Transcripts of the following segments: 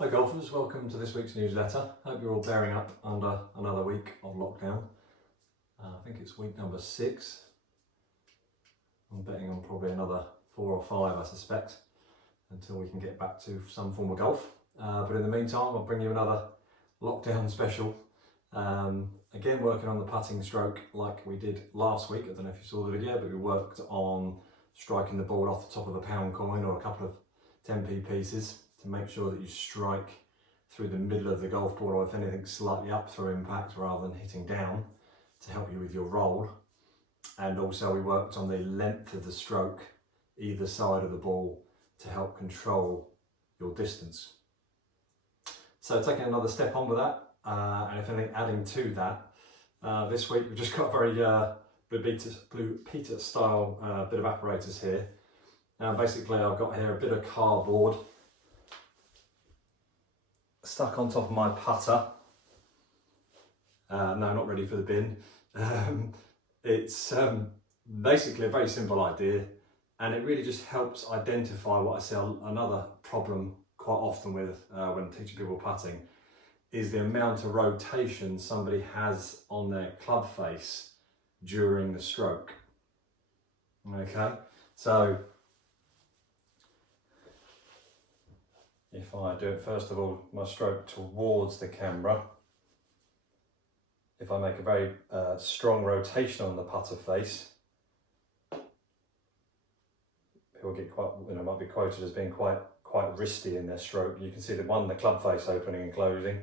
Hi golfers, welcome to this week's newsletter. Hope you're all bearing up under another week of lockdown. I think it's week number 6. I'm betting on probably another 4 or 5, I suspect, until we can get back to some form of golf. But in the meantime, I'll bring you another lockdown special. Again, working on the putting stroke like we did last week. I don't know if you saw the video, but we worked on striking the ball off the top of a pound coin or a couple of 10p pieces to make sure that you strike through the middle of the golf ball, or if anything, slightly up through impact rather than hitting down, to help you with your roll. And also we worked on the length of the stroke either side of the ball to help control your distance. So taking another step on with that, and if anything, adding to that, this week we've just got a very Blue Peter style bit of apparatus here. Now basically I've got here a bit of cardboard stuck on top of my putter. No, not ready for the bin. It's basically a very simple idea, and it really just helps identify what I see another problem quite often with when teaching people putting is the amount of rotation somebody has on their club face during the stroke. Okay, so if I do it, first of all, my stroke towards the camera, if I make a very strong rotation on the putter face, people get quite, might be quoted as being quite wristy in their stroke. You can see the club face opening and closing,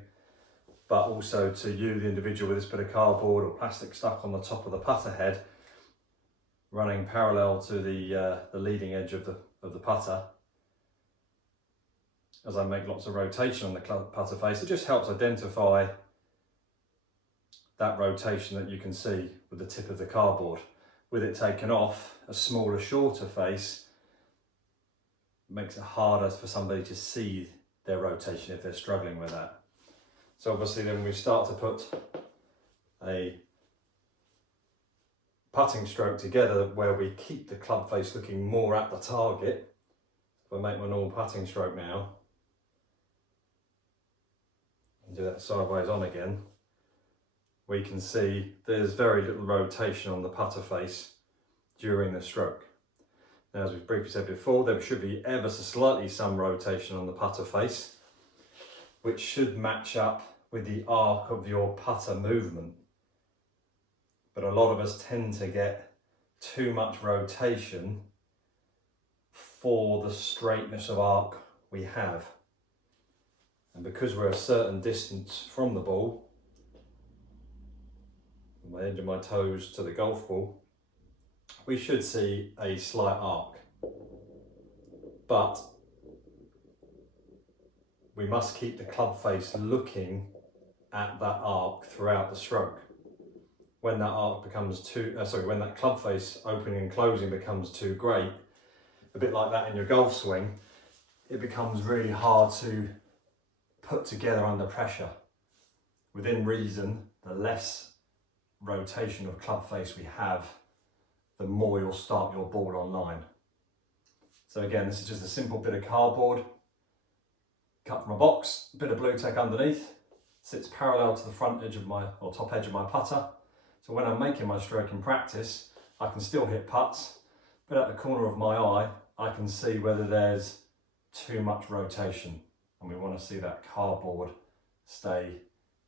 but also to you, the individual, with this bit of cardboard or plastic stuck on the top of the putter head, running parallel to the leading edge of the putter. As I make lots of rotation on the putter face, it just helps identify that rotation that you can see with the tip of the cardboard. With it taken off, a smaller, shorter face makes it harder for somebody to see their rotation if they're struggling with that. So obviously then we start to put a putting stroke together where we keep the club face looking more at the target. If I make my normal putting stroke now, and do that sideways on again, we can see there's very little rotation on the putter face during the stroke. Now, as we've briefly said before, there should be ever so slightly some rotation on the putter face, which should match up with the arc of your putter movement. But a lot of us tend to get too much rotation for the straightness of arc we have. And because we're a certain distance from the ball, from the edge of my toes to the golf ball, we should see a slight arc. But we must keep the club face looking at that arc throughout the stroke. When that arc becomes when that club face opening and closing becomes too great, a bit like that in your golf swing, it becomes really hard to put together under pressure. Within reason, the less rotation of club face we have, the more you'll start your ball on line. So again, this is just a simple bit of cardboard cut from a box, a bit of Blu-Tack underneath, sits parallel to the front edge of top edge of my putter. So when I'm making my stroke in practice, I can still hit putts, but at the corner of my eye, I can see whether there's too much rotation. And we want to see that cardboard stay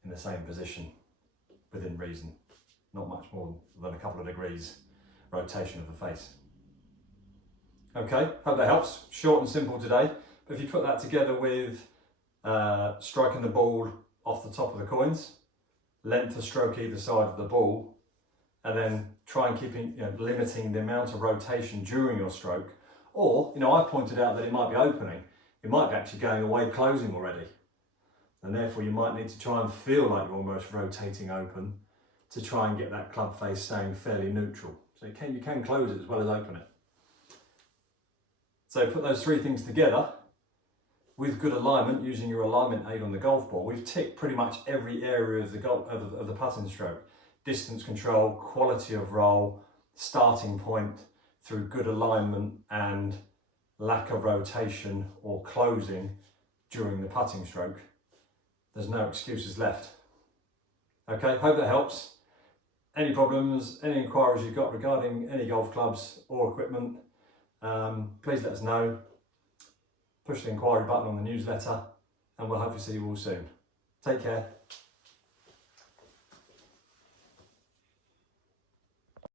in the same position within reason. Not much more than a couple of degrees rotation of the face. Okay, hope that helps. Short and simple today. But if you put that together with striking the ball off the top of the coins, length of stroke either side of the ball, and then try and limiting the amount of rotation during your stroke. Or, I've pointed out that it might be opening. It might be actually going away, closing already. And therefore you might need to try and feel like you're almost rotating open to try and get that club face staying fairly neutral. So you can close it as well as open it. So put those 3 things together with good alignment using your alignment aid on the golf ball. We've ticked pretty much every area of the putting stroke. Distance control, quality of roll, starting point through good alignment and lack of rotation or closing during the putting stroke, there's no excuses left. Okay, hope that helps. Any problems, any inquiries you've got regarding any golf clubs or equipment, please let us know. Push the inquiry button on the newsletter and we'll hopefully see you all soon. Take care.